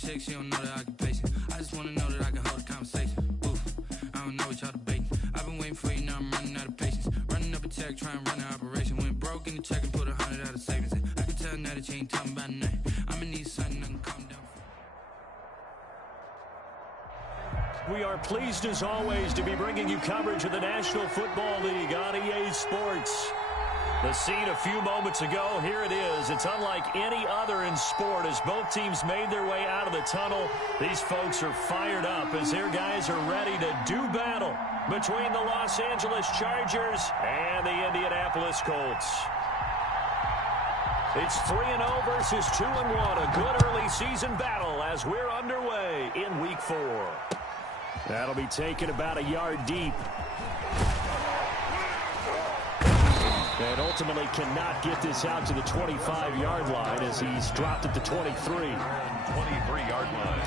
chick, she don't know the occupation. I just wanna know that I can hold a conversation. Oof, I don't know what y'all debating. I've been waiting for you, now I'm running out of patience. Running up a check, trying to run an operation. Went broke in the check and put 100 out of savings in. I can tell now that you ain't talking about nothing. I'ma need something that can calm down. We are pleased as always to be bringing you coverage of the National Football League on EA Sports. The scene a few moments ago, here it is. It's unlike any other in sport as both teams made their way out of the tunnel. These folks are fired up as their guys are ready to do battle between the Los Angeles Chargers and the Indianapolis Colts. It's 3-0 versus 2-1, a good early season battle as we're underway in Week 4. That'll be taken about a yard deep. And ultimately cannot get this out to the 25-yard line as he's dropped at the 23. 23-yard line.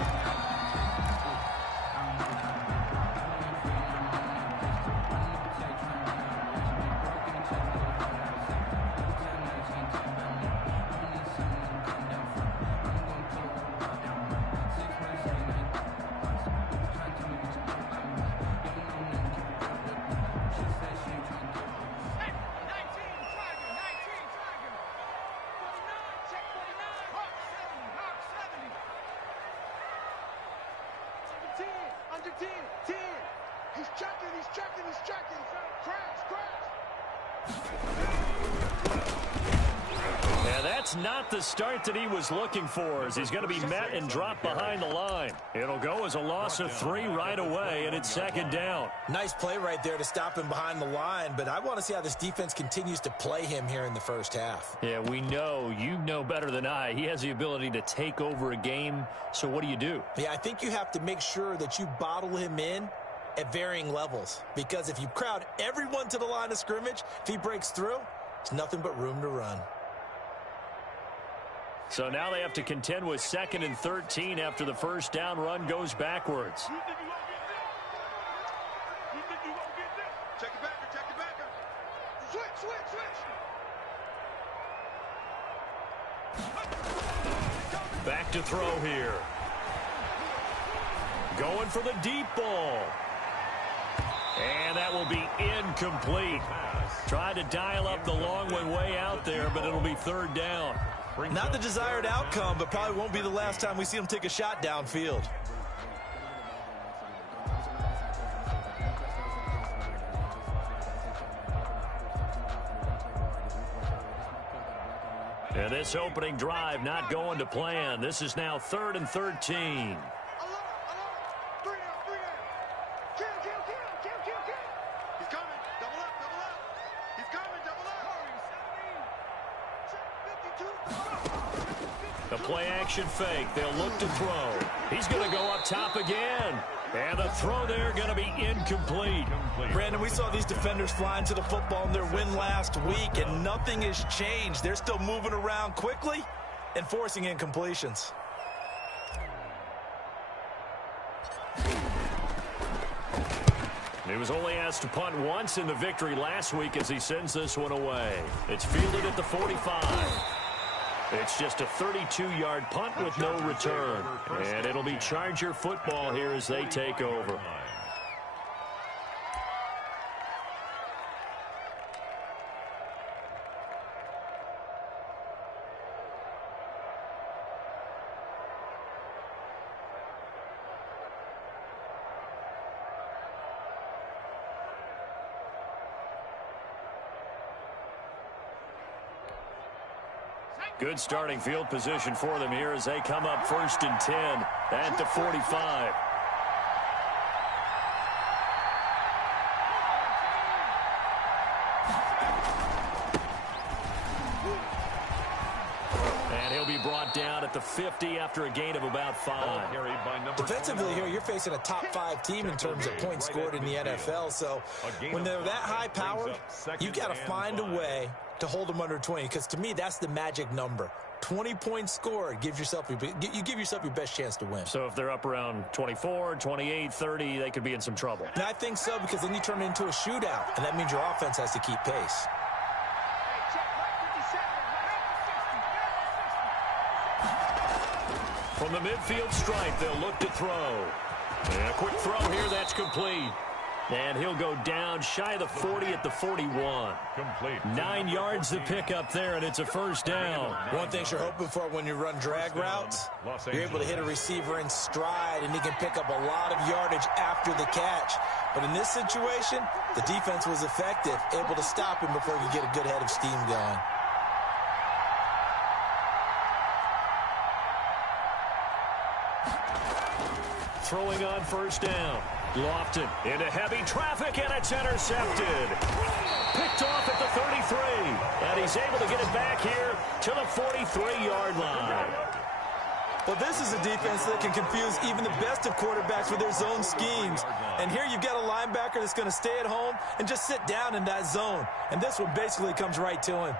Not the start that he was looking for as he's going to be met and dropped behind the line. It'll go as a loss of 3 right away, and it's second down. Nice play right there to stop him behind the line, but I want to see how this defense continues to play him here in the first half. Yeah, we know. You know better than I. He has the ability to take over a game, so what do you do? Yeah, I think you have to make sure that you bottle him in at varying levels, because if you crowd everyone to the line of scrimmage, if he breaks through, it's nothing but room to run. So now they have to contend with 2nd and 13 after the first down run goes backwards. Check it back. Switch. Back to throw here. Going for the deep ball. And that will be incomplete. Tried to dial up the long one way out there, but it'll be third down. Not the desired outcome, but probably won't be the last time we see him take a shot downfield. And this opening drive not going to plan. This is now 3rd and 13. Play-action fake. They'll look to throw. He's going to go up top again. And the throw there going to be incomplete. Brandon, we saw these defenders flying to the football in their win last week, and nothing has changed. They're still moving around quickly and forcing incompletions. He was only asked to punt once in the victory last week as he sends this one away. It's fielded at the 45. It's just a 32-yard punt with no return. And it'll be Charger football here as they take over. Good starting field position for them here as they come up 1st and 10 at the 45. And he'll be brought down at the 50 after a gain of about 5. Defensively here, you're facing a top 5 team in terms of points scored in the NFL. So when they're that high powered, you've got to find a way to hold them under 20, because to me that's the magic number. 20 points scored, you give yourself your best chance to win. So if they're up around 24, 28, 30, they could be in some trouble. And I think so, because then you turn it into a shootout, and that means your offense has to keep pace. From the midfield stripe, they'll look to throw. And a quick throw here, that's complete. And he'll go down shy of the 40 at the 41. Complete. 9 yards to pick up there, and it's a first down. One thing you're hoping for when you run drag routes, you're able to hit a receiver in stride, and he can pick up a lot of yardage after the catch. But in this situation, the defense was effective, able to stop him before he could get a good head of steam going. Throwing on first down. Lofton into heavy traffic, and it's intercepted. Picked off at the 33. And he's able to get it back here to the 43-yard line. Well, this is a defense that can confuse even the best of quarterbacks with their zone schemes. And here you've got a linebacker that's going to stay at home and just sit down in that zone. And this one basically comes right to him.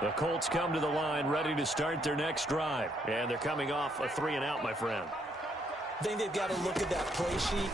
The Colts come to the line ready to start their next drive. And they're coming off a 3-and-out, my friend. I think they've got to look at that play sheet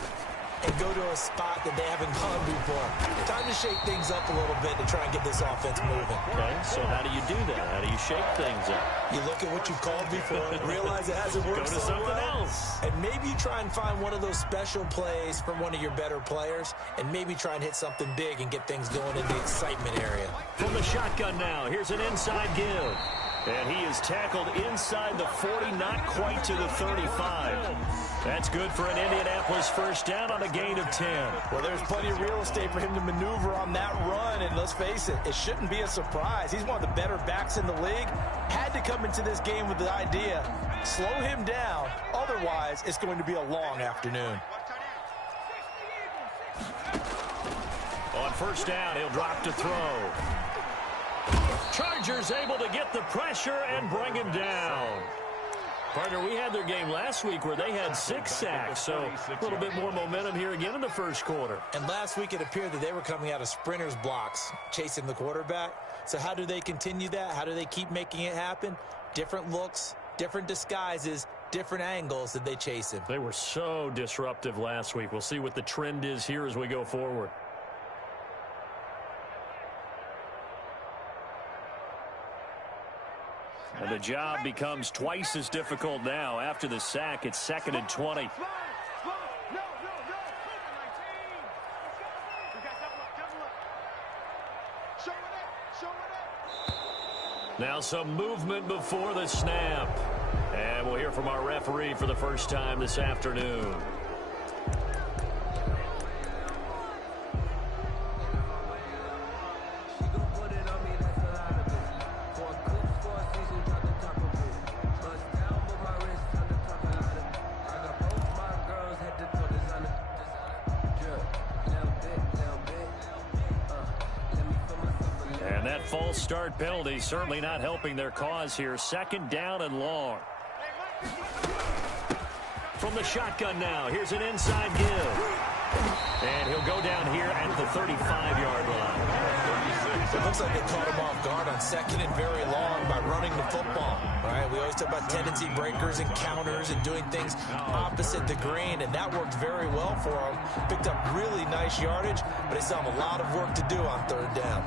and go to a spot that they haven't gone before. Time to shake things up a little bit to try and get this offense moving. Okay, so how do you do that? How do you shake things up? You look at what you've called before and realize it hasn't worked Go to so something well. else. And maybe you try and find one of those special plays from one of your better players and maybe try and hit something big and get things going in the excitement area. From the shotgun now, here's an inside give. And he is tackled inside the 40, not quite to the 35. That's good for an Indianapolis first down on a gain of 10. Well, there's plenty of real estate for him to maneuver on that run, and let's face it, it shouldn't be a surprise. He's one of the better backs in the league. Had to come into this game with the idea, slow him down, otherwise it's going to be a long afternoon. On first down, he'll drop to throw. Chargers able to get the pressure and bring him down. Partner, we had their game last week where they had 6 sacks, so a little bit more momentum here again in the first quarter. And last week it appeared that they were coming out of sprinters blocks, chasing the quarterback. So how do they continue that? How do they keep making it happen? Different looks, different disguises, different angles that they chase him. They were so disruptive last week. We'll see what the trend is here as we go forward. And the job becomes twice as difficult now. After the sack, it's 2nd and 20. Now some movement before the snap. And we'll hear from our referee for the first time this afternoon. False start penalty certainly not helping their cause here. 2nd down and long. From the shotgun now, here's an inside give. And he'll go down here at the 35-yard line. It looks like they caught him off guard on 2nd and very long by running the football. Right? We always talk about tendency breakers and counters and doing things opposite the grain, and that worked very well for him. Picked up really nice yardage, but they still have a lot of work to do on 3rd down.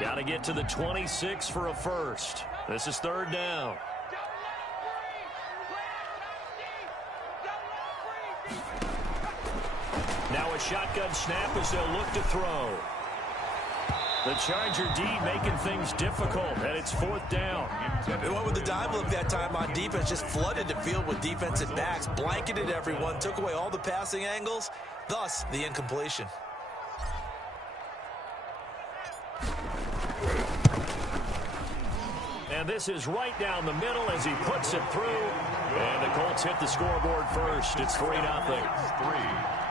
Got to get to the 26 for a first. This is 3rd down. Now a shotgun snap as they'll look to throw. The Charger D making things difficult, and it's 4th down. And what with the dime look that time on defense, just flooded the field with defensive backs, blanketed everyone, took away all the passing angles, thus the incompletion. And this is right down the middle as he puts it through. And the Colts hit the scoreboard first. It's 3-0.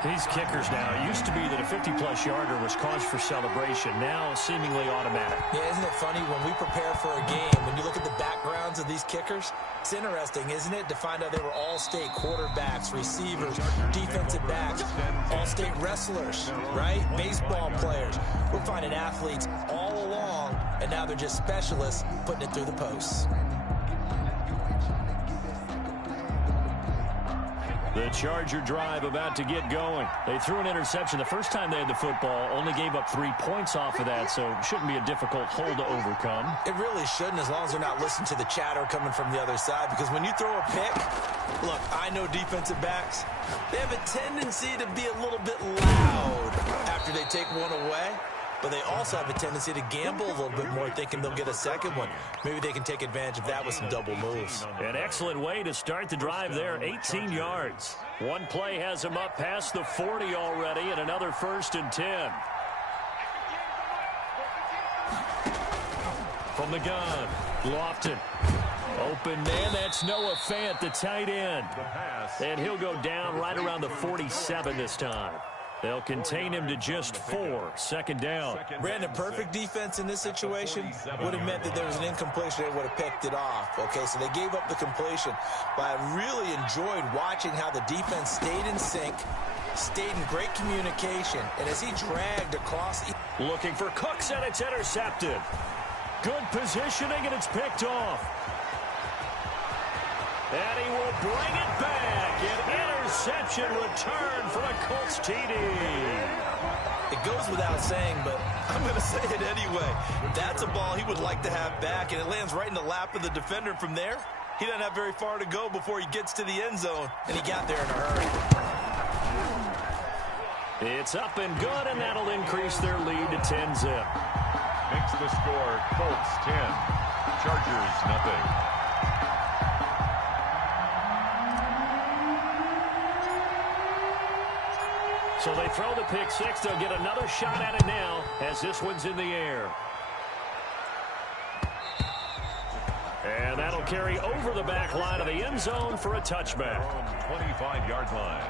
These kickers now, it used to be that a 50-plus yarder was cause for celebration. Now seemingly automatic. Yeah, isn't it funny when we prepare for a game, when you look at the backgrounds of these kickers, it's interesting, isn't it, to find out they were all-state quarterbacks, receivers, defensive backs, all-state wrestlers, right? Baseball players. We're finding athletes all along, and now they're just specialists putting it through the posts. The Charger drive about to get going. They threw an interception the first time they had the football, only gave up 3 points off of that, so it shouldn't be a difficult hole to overcome. It really shouldn't, as long as they're not listening to the chatter coming from the other side, because when you throw a pick, look, I know defensive backs, they have a tendency to be a little bit loud after they take one away. But they also have a tendency to gamble a little bit more, thinking they'll get a second one. Maybe they can take advantage of that with some double moves. An excellent way to start the drive there, 18 yards. One play has them up past the 40 already, and another 1st and 10. From the gun, Lofton. Open man, that's Noah Fant, the tight end. And he'll go down right around the 47 this time. They'll contain him to just 4, 2nd down. Brandon, perfect defense in this situation would have meant that there was an incompletion. They would have picked it off. Okay, so they gave up the completion. But I really enjoyed watching how the defense stayed in sync, stayed in great communication, and as he dragged across. Looking for Cooks, and it's intercepted. Good positioning, and it's picked off. And he will bring it back. An interception return for a Colts TD. It goes without saying, but I'm going to say it anyway. That's a ball he would like to have back, and it lands right in the lap of the defender. From there, he doesn't have very far to go before he gets to the end zone, and he got there in a hurry. It's up and good, and that'll increase their lead to 10-zip. Makes the score Colts 10, Chargers nothing. So they throw the pick six. They'll get another shot at it now as this one's in the air. And that'll carry over the back line of the end zone for a touchback. 25-yard line.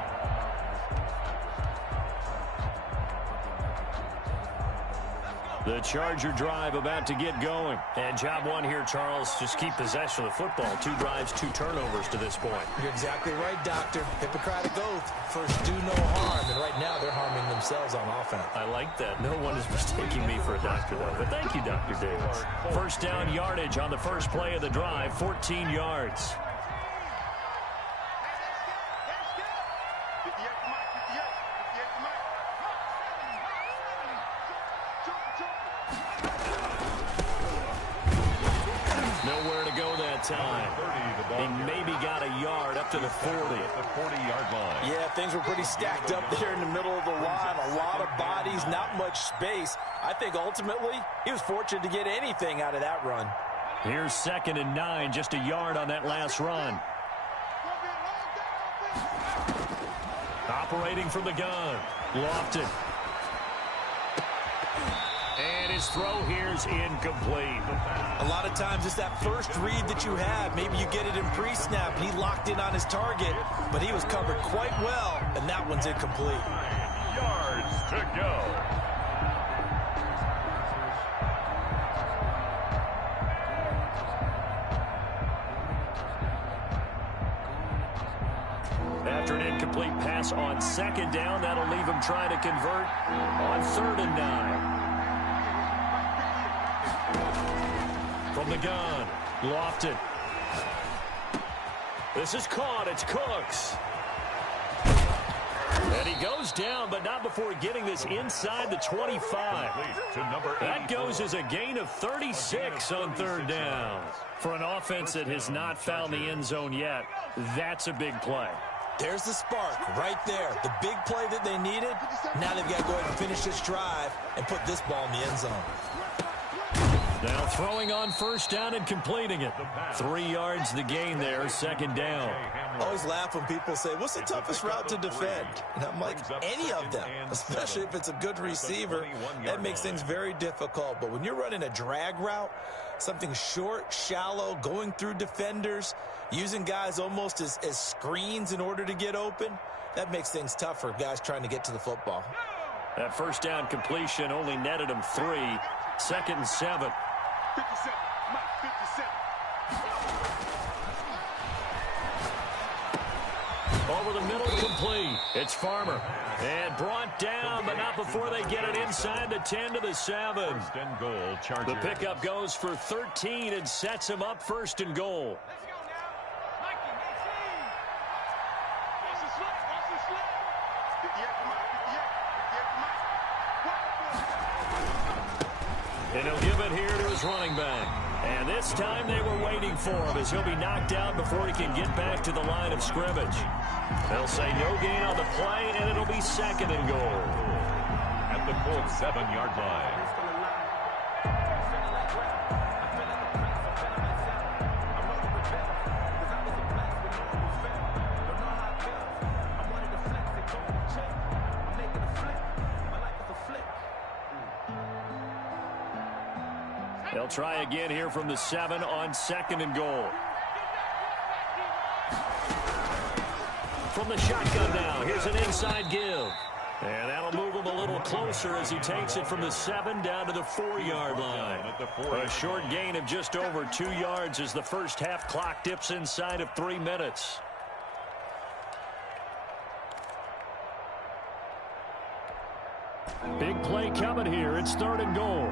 The Charger drive about to get going. And job one here, Charles, just keep possession of the football. 2 drives, 2 turnovers to this point. You're exactly right, Doctor. Hippocratic oath. First, do no harm. And right now, they're harming themselves on offense. I like that. No one is mistaking me for a doctor, though. But thank you, Dr. Davis. First down yardage on the first play of the drive, 14 yards. Nowhere to go that time. He maybe got a yard up to the 40. The 40-yard line. Yeah, things were pretty stacked up there in the middle of the line. A lot of bodies, not much space. I think ultimately he was fortunate to get anything out of that run. Here's 2nd and 9, just a yard on that last run. Operating from the gun, Lofton. And his throw here's incomplete. A lot of times it's that first read that you have. Maybe you get it in pre-snap. He locked in on his target, but he was covered quite well, and that one's incomplete. 9 yards to go. After an incomplete pass on 2nd down, that'll leave him trying to convert on 3rd and 9. From the gun, Lofton. This is caught. It's Cooks. And he goes down, but not before getting this inside the 25. That goes as a gain of 36 on 3rd down. For an offense that has not found the end zone yet, that's a big play. There's the spark right there. The big play that they needed. Now they've got to go ahead and finish this drive and put this ball in the end zone. Now throwing on 1st down and completing it. 3 yards the gain there, 2nd down. I always laugh when people say, what's the toughest route to defend? And I'm like, any of them, especially if it's a good receiver. That makes things very difficult. But when you're running a drag route, something short, shallow, going through defenders, using guys almost as screens in order to get open, that makes things tough for guys trying to get to the football. That 1st down completion only netted him 3. 2nd and 7. 57, Mike, 57. Over the middle, complete. It's Farmer. And brought down, but not before they get it inside the 10 to the 7. 1st and goal, Chargers. The pickup goes for 13 and sets him up 1st and goal. Let's go now. Mikey, 18. And he'll give it here to his running back. And this time they were waiting for him as he'll be knocked out before he can get back to the line of scrimmage. They'll say no gain on the play, and it'll be second and goal. At the Colts 7-yard line. They'll try again here from the 7 on second and goal. From the shotgun now, here's an inside give. And that'll move him a little closer as he takes it from the 7 down to the 4-yard line. A short gain of just over 2 yards as the first half clock dips inside of 3 minutes. Big play coming here. It's third and goal.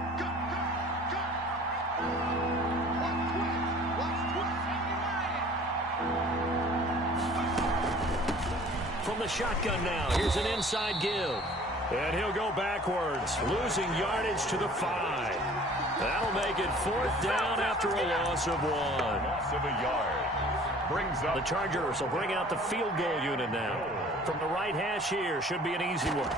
From the shotgun now, here's an inside give. And he'll go backwards, losing yardage to the 5. That'll make it fourth down after a loss of 1. Loss of a yard. Brings up the Chargers will bring out the field goal unit now. From the right hash here, should be an easy one.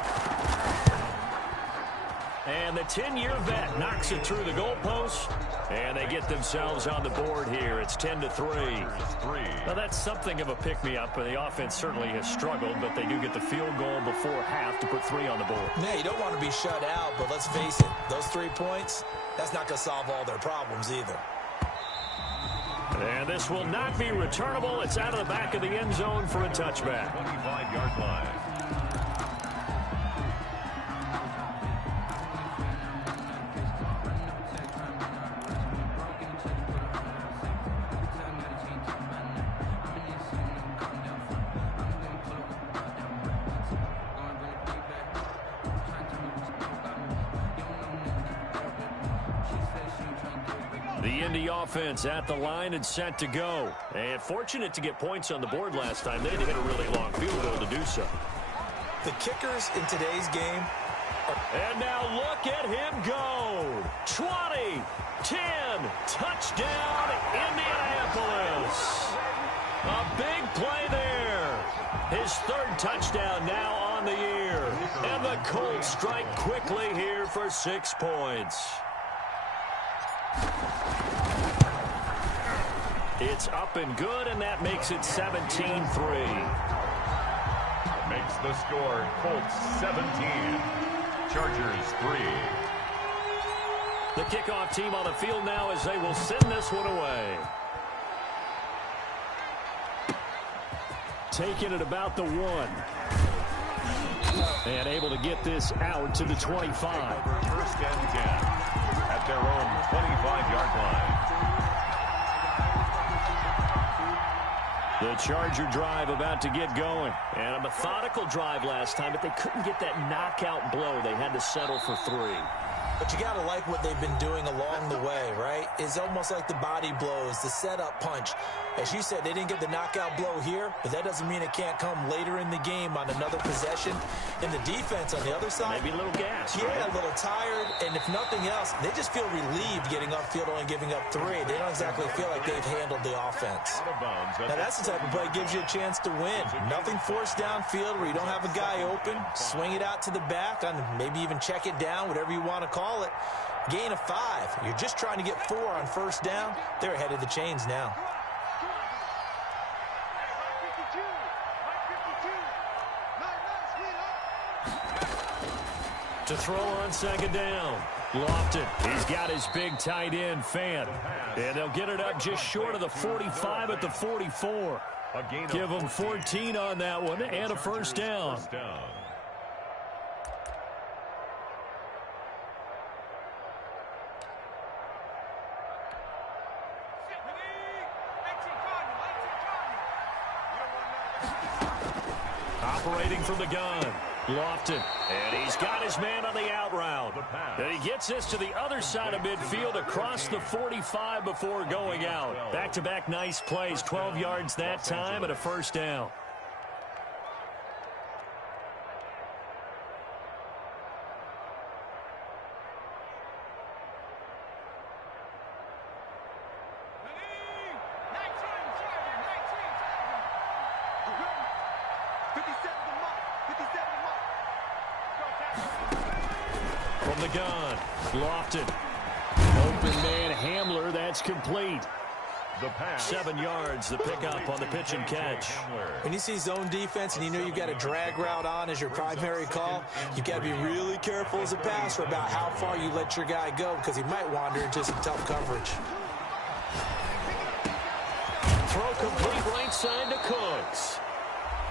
And the 10-year vet knocks it through the goalpost. And they get themselves on the board here. It's 10-3. Now, that's something of a pick-me-up. The offense certainly has struggled, but they do get the field goal before half to put 3 on the board. Yeah, you don't want to be shut out, but let's face it, those 3 points, that's not going to solve all their problems either. And this will not be returnable. It's out of the back of the end zone for a touchback. 25-yard line. The Indy offense at the line and set to go. And fortunate to get points on the board last time. They had to hit a really long field goal to do so. The kickers in today's game. And now look at him go. 20, 10, touchdown, Indianapolis. A big play there. His 3rd touchdown now on the year. And the Colts strike quickly here for 6 points. It's up and good, and that makes it 17-3. Makes the score Colts 17, Chargers 3. The kickoff team on the field now as they will send this one away. Taking it about the 1. And able to get this out to the 25. First and 10 at their own 25-yard line. The Charger drive about to get going. And a methodical drive last time, but they couldn't get that knockout blow. They had to settle for 3. But you got to like what they've been doing along the way, right? It's almost like the body blows, the setup punch. As you said, they didn't get the knockout blow here, but that doesn't mean it can't come later in the game on another possession. And the defense on the other side, maybe a little gas. Yeah, right? A little tired. And if nothing else, they just feel relieved getting upfield, only giving up 3. They don't exactly feel like they've handled the offense. Now, that's the type of play that gives you a chance to win. Nothing forced downfield where you don't have a guy open. Swing it out to the back, and maybe even check it down, whatever you want to call it. Gain of 5. You're just trying to get 4 on first down. They're ahead of the chains now. To throw on second down. Lofton. He's got his big tight end, Fant. And they'll get it up just short of the 45 at the 44. Give them 14 on that one and a first down. Operating from the gun. Lofton. And he's got his man on the out route. And he gets this to the other side of midfield across the 45 before going out. Back-to-back nice plays. 12 yards that time and a first down. From the gun, Lofton. Open man Hamler, that's complete. The pass. 7 yards, the pickup on the pitch and catch. When you see zone defense and you know you've got a drag route on as your primary call, you've got to be really careful as a passer about how far you let your guy go because he might wander into some tough coverage. Throw complete right side to Cooks.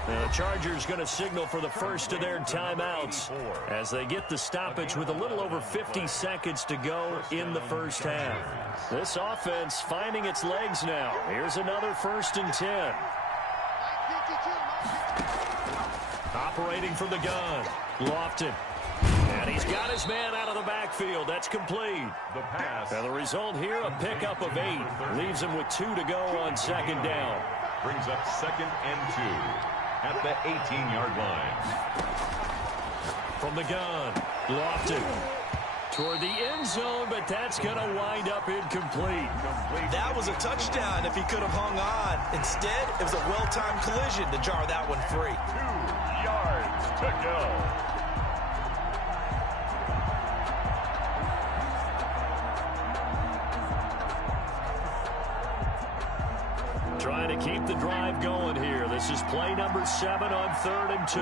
The Chargers going to signal for the first of their timeouts as they get the stoppage with a little over 50 seconds to go in the first half. This offense finding its legs now. Here's another 1st and 10. Operating from the gun, Lofton. And he's got his man out of the backfield. That's complete. The pass. And the result here, a pickup of 8. Leaves him with 2 to go on 2nd down. Brings up 2nd and 2 at the 18-yard line. From the gun, Lofton. Toward the end zone, but that's going to wind up incomplete. That was a touchdown if he could have hung on. Instead, it was a well-timed collision to jar that one free. 2 yards to go. Trying to keep the drive going here. This is play number 7 on 3rd and 2.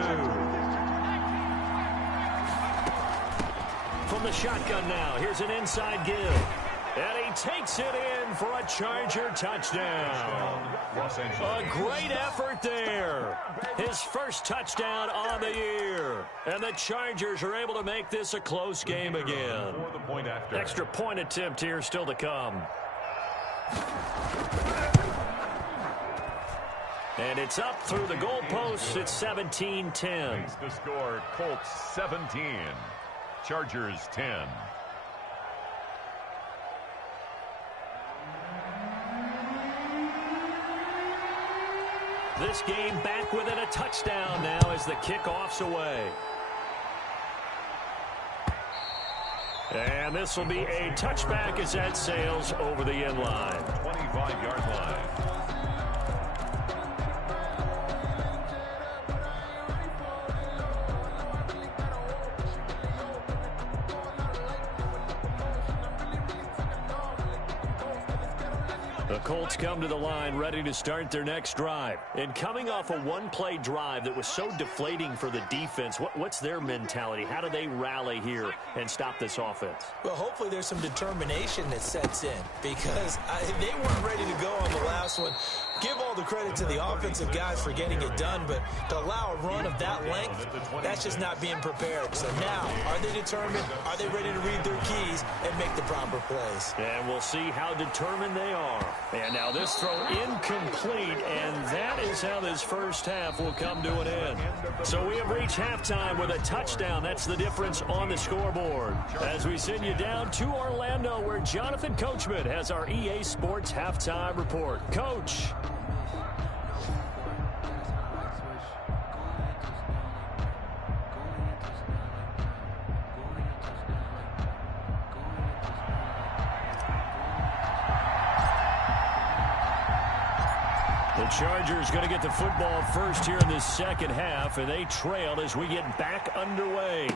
From the shotgun now, here's an inside give. And he takes it in for a Charger touchdown. A great effort there. His first touchdown on the year. And the Chargers are able to make this a close game again. Extra point attempt here still to come. And it's up through the goalposts. It's 17-10. The score, Colts 17, Chargers 10. This game back within a touchdown now as the kickoff's away. And this will be a touchback as that sails over the end line. 25-yard line. The Colts come to the line ready to start their next drive. And coming off a one-play drive that was so deflating for the defense, what's their mentality? How do they rally here and stop this offense? Well, hopefully there's some determination that sets in because they weren't ready to go on the last one. Give all the credit to the offensive guys for getting it done, but to allow a run of that length, that's just not being prepared. So now, are they determined? Are they ready to read their keys and make the proper plays? And we'll see how determined they are. And now this throw incomplete, and that is how this first half will come to an end. So we have reached halftime with a touchdown. That's the difference on the scoreboard. As we send you down to Orlando, where Jonathan Coachman has our EA Sports Halftime Report. Coach. The Chargers going to get the football first here in this second half, and they trailed as we get back underway.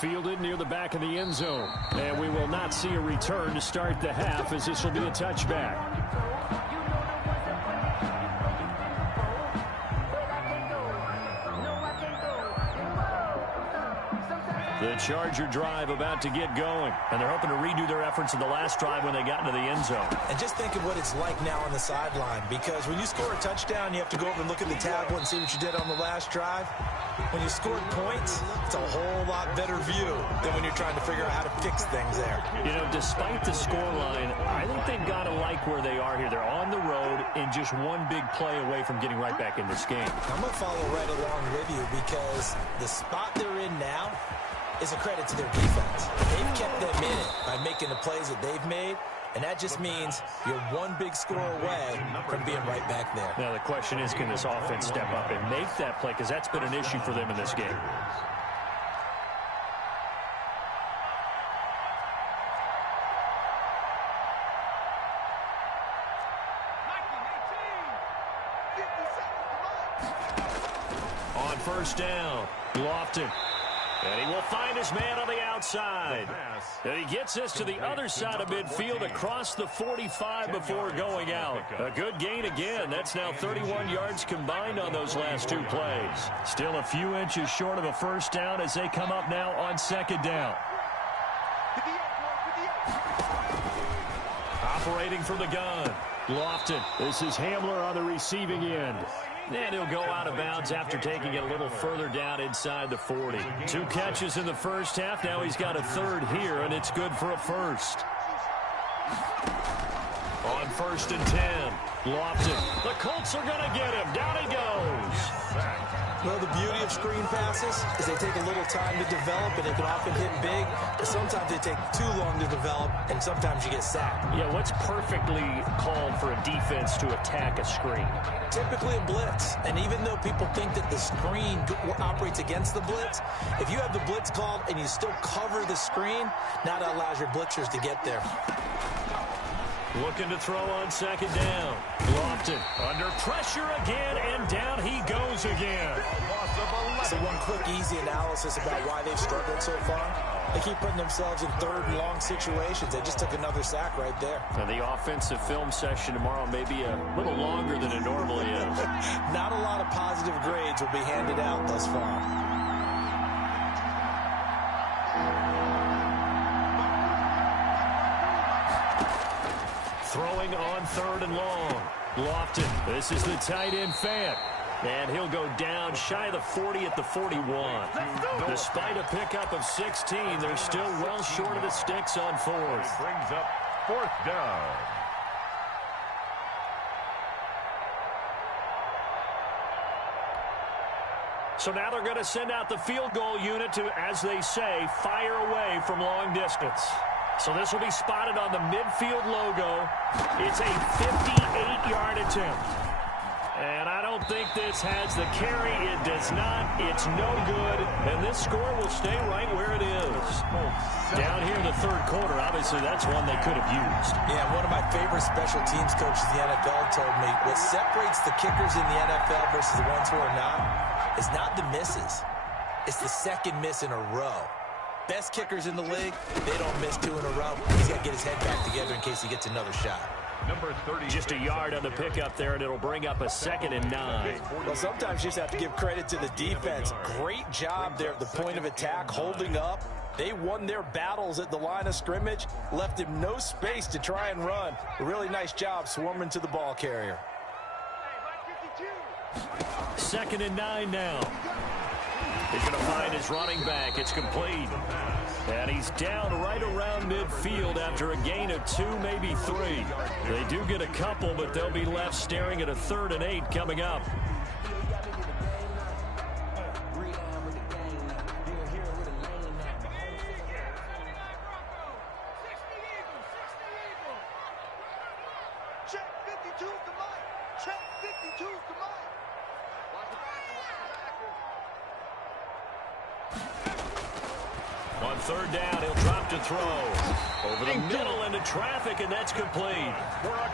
Fielded near the back of the end zone, and we will not see a return to start the half as this will be a touchback. The Charger drive about to get going, and they're hoping to redo their efforts in the last drive when they got into the end zone. And just think of what it's like now on the sideline, because when you score a touchdown, you have to go over and look at the tablet and see what you did on the last drive. When you scored points, it's a whole lot better view than when you're trying to figure out how to fix things there. You know, despite the scoreline, I think they've got to like where they are here. They're on the road and just one big play away from getting right back in this game. I'm going to follow right along with you because the spot they're in now is a credit to their defense. They've kept them in it by making the plays that they've made, and that just means you're one big score away from being right back there. Now the question is, can this offense step up and make that play? Because that's been an issue for them in this game. On first down, Lofton. And he will find his man on the outside. And he gets this to the other side of midfield across the 45 before going out. A good gain again. That's now 31 yards combined on those last two plays. Still a few inches short of a first down as they come up now on second down. Operating from the gun, Lofton. This is Hamler on the receiving end. And he'll go out of bounds after taking it a little further down inside the 40. 2 catches in the first half. Now he's got a third here, and it's good for a first. On 1st and 10, Lofton. The Colts are going to get him. Down he goes. Well, the beauty of screen passes is they take a little time to develop, and they can often hit big. But sometimes they take too long to develop, and sometimes you get sacked. Yeah, what's perfectly called for a defense to attack a screen? Typically a blitz. And even though people think that the screen operates against the blitz, if you have the blitz called and you still cover the screen, now that allows your blitzers to get there. Looking to throw on second down. Lofton under pressure again, and down he goes again. So one quick, easy analysis about why they've struggled so far. They keep putting themselves in third and long situations. They just took another sack right there. And the offensive film session tomorrow may be a little longer than it normally is. Not a lot of positive grades will be handed out thus far. Throwing on 3rd and long. Lofton. This is the tight end Fant. And he'll go down shy of the 40 at the 41. Despite a pickup of 16, they're still well short of the sticks on 4th. Brings up 4th down. So now they're going to send out the field goal unit to, as they say, fire away from long distance. So this will be spotted on the midfield logo. It's a 58-yard attempt. And I don't think this has the carry. It does not. It's no good. And this score will stay right where it is. Down here in the 3rd quarter, obviously that's one they could have used. Yeah, one of my favorite special teams coaches in the NFL told me what separates the kickers in the NFL versus the ones who are not is not the misses. It's the second miss in a row. Best kickers in the league, they don't miss 2 in a row. He's got to get his head back together in case he gets another shot. Number 30. Just a yard on the pickup there, and it'll bring up a 2nd and 9. Well, sometimes you just have to give credit to the defense. Great job there at the point of attack, holding up. They won their battles at the line of scrimmage, left him no space to try and run. A really nice job swarming to the ball carrier. 2nd and 9 now. He's going to find his running back. It's complete. And he's down right around midfield after a gain of 2, maybe 3. They do get a couple, but they'll be left staring at a 3rd and 8 coming up. Check 52 to Mike. Check 52 to Mike. On 3rd down, he'll drop to throw. Over the middle into traffic, and that's complete.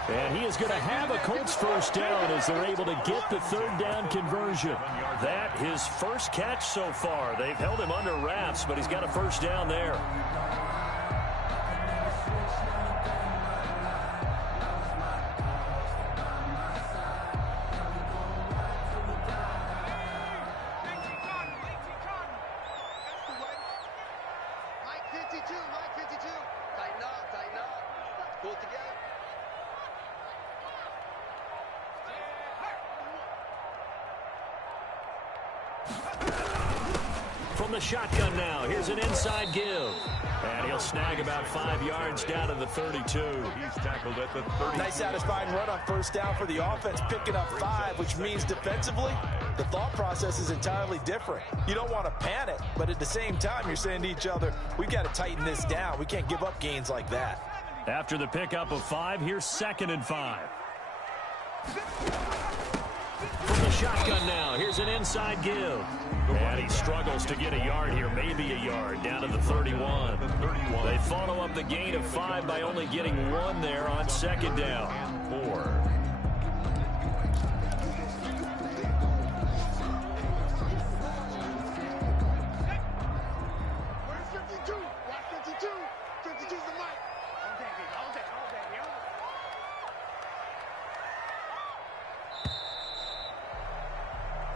And he is going to have a Colts first down as they're able to get the 3rd down conversion. That his first catch so far. They've held him under wraps, but he's got a first down there. From the shotgun now, here's an inside give. And he'll snag about 5 yards down to the 32. He's tackled at the 30. Nice satisfying run on first down for the offense, picking up 5, which means defensively, the thought process is entirely different. You don't want to panic, but at the same time, you're saying to each other, we've got to tighten this down. We can't give up gains like that. After the pickup of 5, here's 2nd and 5. From the shotgun now, here's an inside give. And he struggles to get a yard here, maybe a yard, down to the 31. They follow up the gain of 5 by only getting 1 there on 2nd down. 4.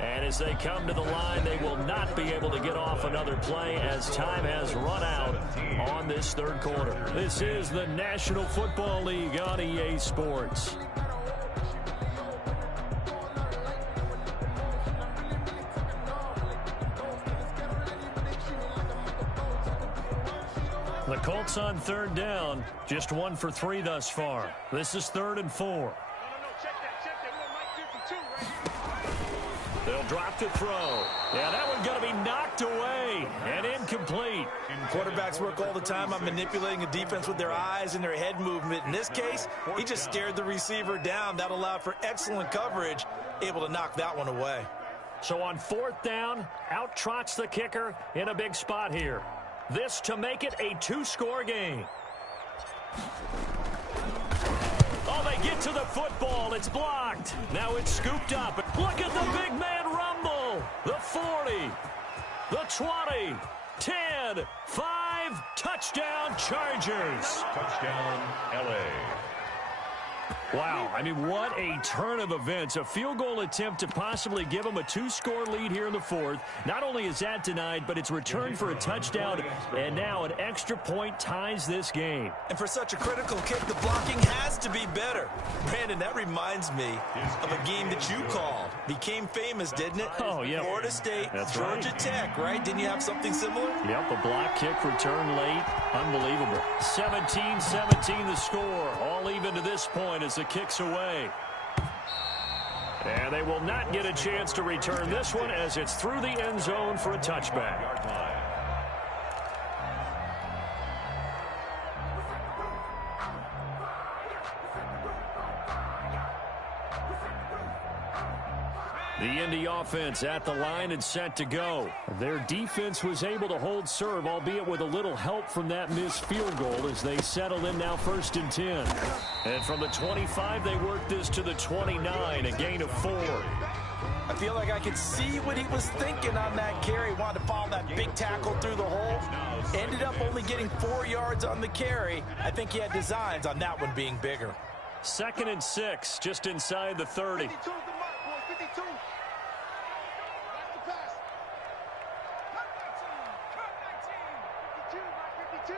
And as they come to the line, they will not be able to get off another play as time has run out on this third quarter. This is the National Football League on EA Sports. The Colts on third down, just 1 for 3 thus far. This is 3rd and 4. They'll drop to throw. Yeah, that one's going to be knocked away and incomplete. Quarterbacks work all the time on manipulating a defense with their eyes and their head movement. In this case, he just stared the receiver down. That allowed for excellent coverage, able to knock that one away. So on 4th down, out trots the kicker in a big spot here. This to make it a 2-score game. Oh, they get to the football. It's blocked. Now it's scooped up. Look at the big man rumble. The 40, the 20, 10, 5, touchdown Chargers. Touchdown, L.A. Wow, I mean, what a turn of events. A field goal attempt to possibly give them a 2-score lead here in the 4th. Not only is that denied, but it's returned for a touchdown, and now an extra point ties this game. And for such a critical kick, the blocking has to be better. Brandon, that reminds me of a game that you called. Became famous, didn't it? Oh, yeah. Florida State, That's Georgia right. Tech, right? Didn't you have something similar? Yep, a block kick return late. Unbelievable. 17-17 the score. All even to this point as the kick's away. And they will not get a chance to return this one as it's through the end zone for a touchback. The Indy offense at the line and set to go. Their defense was able to hold serve, albeit with a little help from that missed field goal as they settle in now 1st and 10. And from the 25, they work this to the 29, a gain of 4. I feel like I could see what he was thinking on that carry. Wanted to follow that big tackle through the hole. Ended up only getting 4 yards on the carry. I think he had designs on that one being bigger. 2nd and 6, just inside the 30. 52 is the mark, boys. 52. That's the pass. Cut 19. 52, mark 52.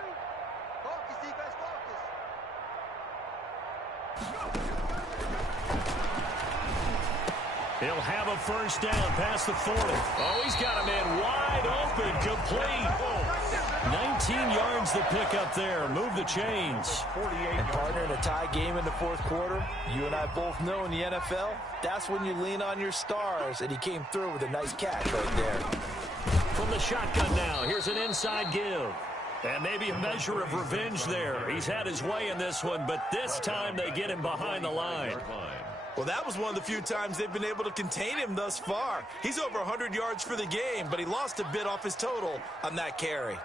Focus, defense, focus. He'll have a 1st down past the 40. Oh, he's got a man wide open, complete. 19 yards the pick up there. Move the chains. And partner, in a tie game in the 4th quarter, you and I both know in the NFL, that's when you lean on your stars, and he came through with a nice catch right there. From the shotgun now, here's an inside give. And maybe a measure of revenge there. He's had his way in this one, but this time they get him behind the line. Well, that was one of the few times they've been able to contain him thus far. He's over 100 yards for the game, but he lost a bit off his total on that carry.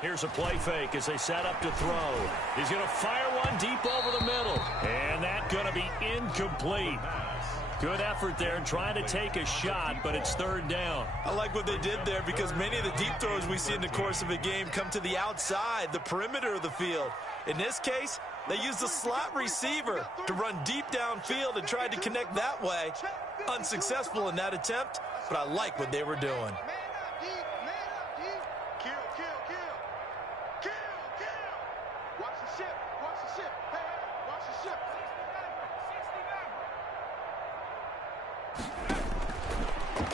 Here's a play fake as they set up to throw. He's going to fire one deep over the middle. And that's going to be incomplete. Good effort there trying to take a shot, but it's 3rd down. I like what they did there because many of the deep throws we see in the course of a game come to the outside, the perimeter of the field. In this case, they used the slot receiver to run deep downfield and tried to connect that way. Unsuccessful in that attempt, but I like what they were doing. Man up, D. Man up, D. Kill, kill, kill. Kill, kill. Watch the ship. Watch the ship. Hey, hey, watch the ship.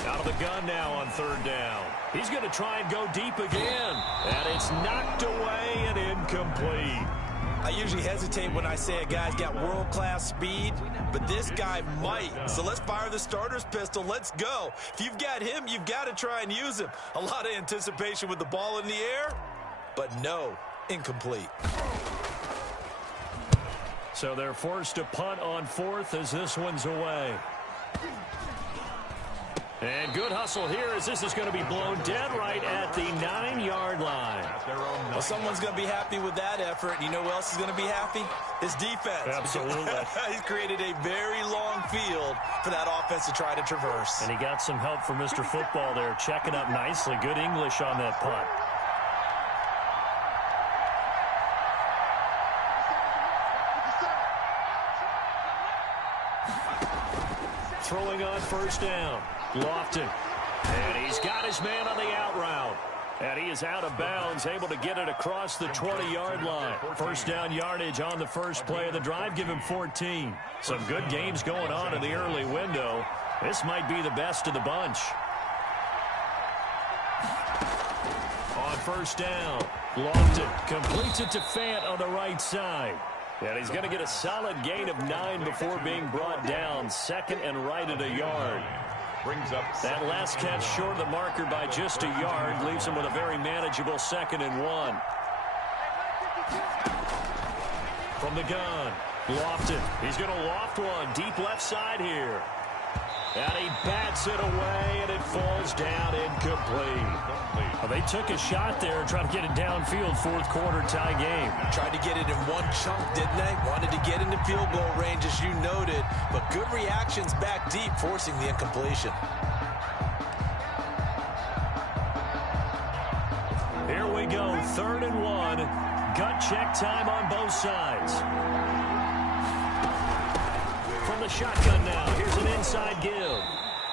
69. Out of the gun now on 3rd down. He's going to try and go deep again. And it's knocked away and incomplete. I usually hesitate when I say a guy's got world-class speed, but this guy might. So let's fire the starter's pistol. Let's go. If you've got him, you've got to try and use him. A lot of anticipation with the ball in the air, but no, incomplete. So they're forced to punt on 4th as this one's away. And good hustle here as this is going to be blown dead right at the 9-yard line. Well, someone's going to be happy with that effort. You know who else is going to be happy? His defense. Absolutely. He's created a very long field for that offense to try to traverse. And he got some help from Mr. Football there, checking up nicely. Good English on that punt. throwing on first down. Lofton. And he's got his man on the out route. And he is out of bounds, able to get it across the 20-yard line. First down yardage on the first play of the drive. Give him 14. Some good games going on in the early window. This might be the best of the bunch. On first down, Lofton completes it to Fant on the right side. And he's going to get a solid gain of 9 before being brought down. Second and right at a yard. Brings up that last catch short of the marker by just a yard. Leaves him with a very manageable 2nd and 1. From the gun, Lofton. He's going to loft one deep left side here. And he bats it away, and it falls down incomplete. Well, they took a shot there trying to get it downfield. Fourth quarter tie game. Tried to get it in one chunk, didn't they? Wanted to get into field goal range, as you noted. But good reactions back deep, forcing the incompletion. Here we go, 3rd and 1. Gut check time on both sides. From the shotgun now, here's an inside give.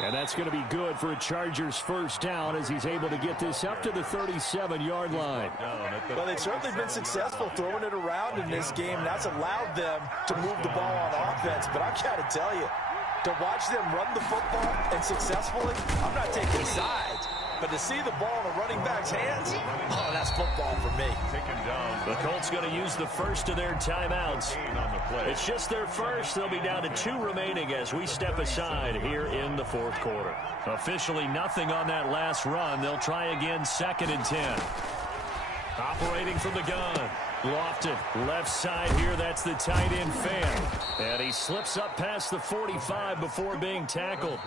And that's going to be good for a Chargers first down as he's able to get this up to the 37-yard line. Well, they've certainly been successful throwing it around in this game. That's allowed them to move the ball on offense. But I've got to tell you, to watch them run the football and successfully, I'm not taking sides. But to see the ball in a running back's hands, oh, that's football for me. The Colts going to use the first of their timeouts. It's just their first. They'll be down to 2 remaining as we step aside here in the fourth quarter. Officially nothing on that last run. They'll try again, 2nd and 10. Operating from the gun. Lofton, left side here, that's the tight end Fant. And he slips up past the 45 before being tackled.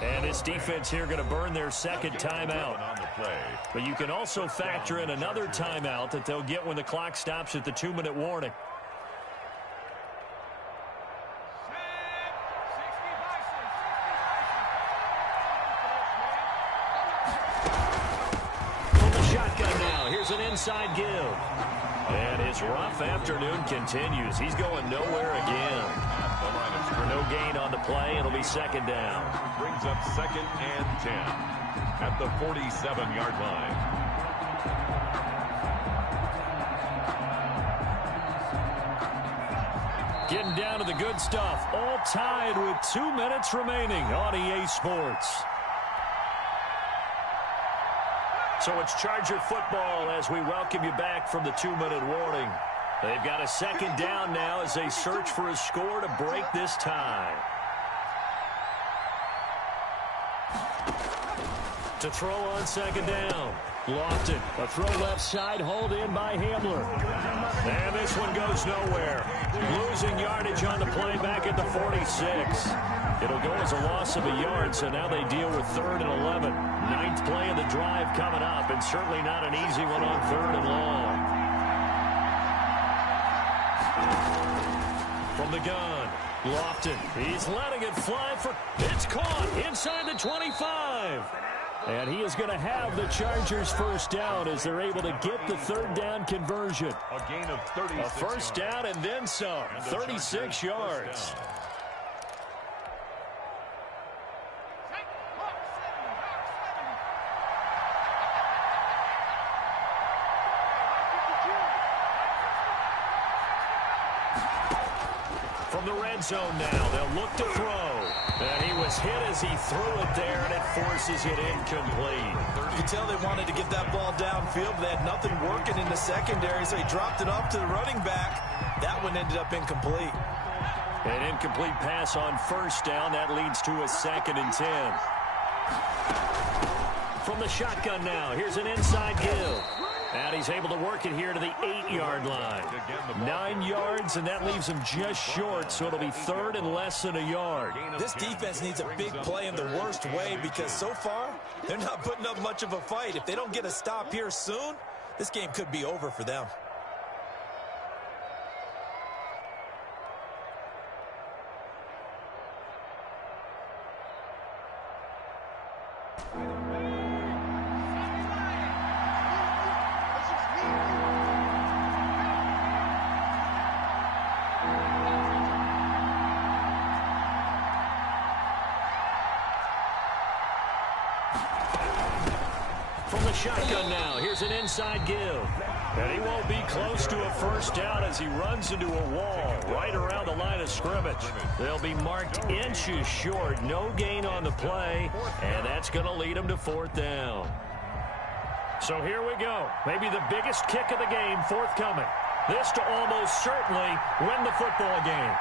And this defense here going to burn their 2nd timeout. But you can also factor in another timeout that they'll get when the clock stops at the 2-minute warning. From the shotgun now, here's an inside give. And his rough afternoon continues. He's going nowhere again. For no gain on the play, it'll be 2nd down. Brings up 2nd and 10 at the 47-yard line. Getting down to the good stuff. All tied with 2 minutes remaining on EA Sports. So it's Charger football as we welcome you back from the 2-minute warning. They've got a 2nd down now as they search for a score to break this tie. To throw on 2nd down. Lofton, a throw left side, hauled in by Hamler. And this one goes nowhere. Losing yardage on the play back at the 46. It'll go as a loss of a yard, so now they deal with 3rd and 11. 9th play of the drive coming up, and certainly not an easy one on 3rd and long. From the gun, Lofton, he's letting it fly for, it's caught inside the 25. And he is going to have the Chargers first down as they're able to get the 3rd down conversion. A gain of 36 A first down and then some, 36 yards. From the red zone now, they'll look to throw. And he was hit as he threw it there, and it forces it incomplete. You can tell they wanted to get that ball downfield, but they had nothing working in the secondary, so he dropped it off to the running back. That one ended up incomplete. An incomplete pass on first down. That leads to a 2nd and 10. From the shotgun now, here's an inside give. And he's able to work it here to the 8-yard line. 9 yards, and that leaves him just short, so it'll be 3rd and less than a yard. This defense needs a big play in the worst way because so far, they're not putting up much of a fight. If they don't get a stop here soon, this game could be over for them. the shotgun now. Here's an inside give. And he won't be close to a first down as he runs into a wall right around the line of scrimmage. They'll be marked inches short. No gain on the play, and that's going to lead them to fourth down. So here we go. Maybe the biggest kick of the game forthcoming. This to almost certainly win the football game.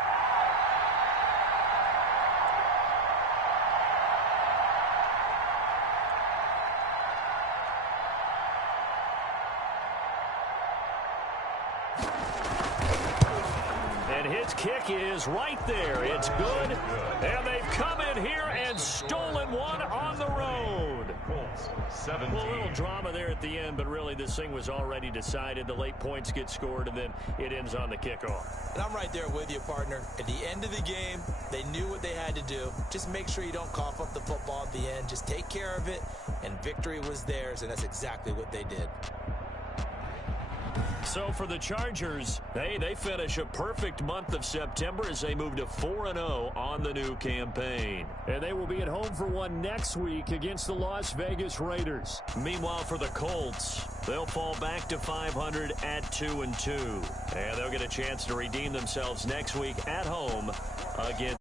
And his kick is right there. It's good. And they've come in here and stolen one on the road. Well, a little drama there at the end, but really this thing was already decided. The late points get scored, and then it ends on the kickoff. And I'm right there with you, partner. At the end of the game, they knew what they had to do. Just make sure you don't cough up the football at the end. Just take care of it, and victory was theirs, and that's exactly what they did. So for the Chargers, they finish a perfect month of September as they move to 4-0 on the new campaign. And they will be at home for one next week against the Las Vegas Raiders. Meanwhile, for the Colts, they'll fall back to 500 at 2-2. And they'll get a chance to redeem themselves next week at home against